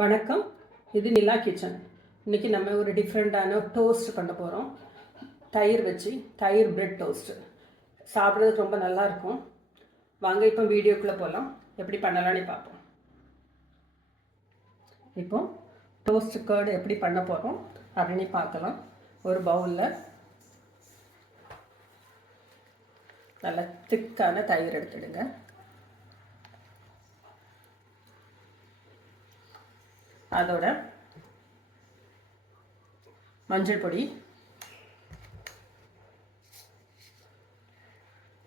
வணக்கம், இது நிலா கிச்சன். இன்றைக்கி நம்ம ஒரு டிஃப்ரெண்ட்டான டோஸ்ட் பண்ண போகிறோம். தயிர் வச்சு தயிர் பிரெட் டோஸ்ட்டு சாப்பிட்றதுக்கு ரொம்ப நல்லாயிருக்கும். வாங்க இப்போ வீடியோக்குள்ளே போகலாம், எப்படி பண்ணலான்னு பார்ப்போம். இப்போ டோஸ்ட் கர்டு எப்படி பண்ண போகிறோம் அப்படின்னு பார்க்கலாம். ஒரு பவுலில் நல்ல திக்கான தயிர் எடுத்துடுங்க. அதோட மஞ்சள் பொடி,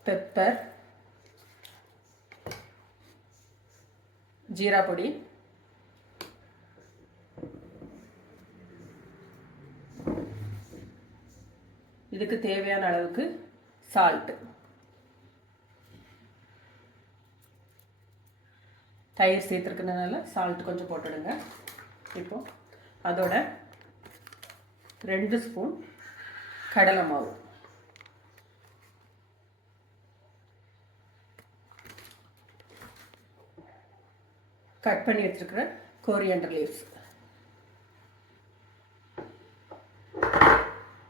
பெப்பர், ஜீரா பொடி, இதுக்கு தேவையான அளவுக்கு சால்ட்டு, தயிர் சேர்த்துருக்கிறதுனால சால்ட் கொஞ்சம் போட்டுடுங்க. இப்போ அதோட 2 ஸ்பூன் கடலை மாவு, கட் பண்ணி வச்சிருக்கிற கோரியண்டர் லீவ்ஸ்,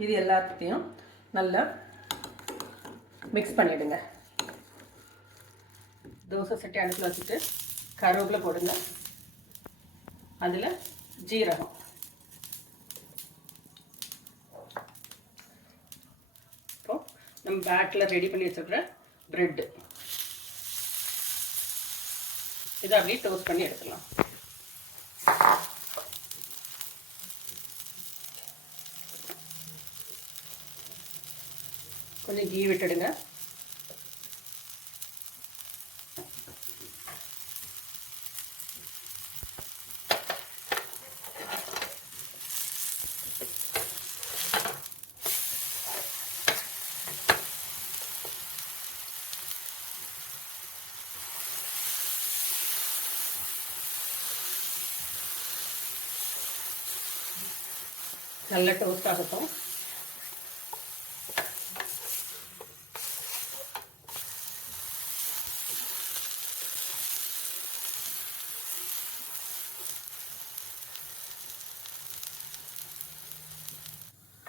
இது எல்லாத்தையும் நல்லா மிக்ஸ் பண்ணிவிடுங்க. தோசை சட்டி அடுப்பில் வச்சுட்டு கருவேப்பிலை போடுங்க. அதில் ஜீரகம், இப்போ நம்ம பேட்டில் ரெடி பண்ணி வச்சுருக்கிற ப்ரெட்டு, இதை அப்படியே டோஸ்ட் பண்ணி எடுத்துக்கலாம். கொஞ்சம் கீ விட்டுடுங்க. நல்லா டோஸ்ட் ஆகட்டும்.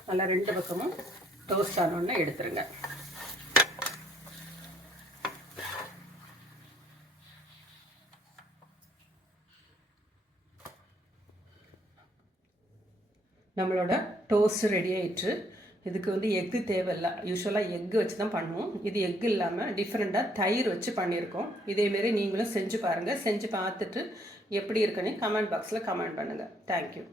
நல்லா 2 பக்கமும் டோஸ்ட் ஆனோன்னு எடுத்துருங்க. நம்மளோட டோஸ்ட் ரெடி ஆயிடுச்சு. இதுக்கு வந்து எக்கு தேவையில்லை. யூஸ்வலாக எக்கு வச்சு தான் பண்ணுவோம். இது எக்கு இல்லாமல் டிஃப்ரெண்ட்டாக தயிர் வச்சு பண்ணியிருக்கோம். இதேமாரி நீங்களும் செஞ்சு பாருங்கள். செஞ்சு பார்த்துட்டு எப்படி இருக்குன்னு கமெண்ட் பாக்ஸில் கமெண்ட் பண்ணுங்கள். தேங்க்யூ.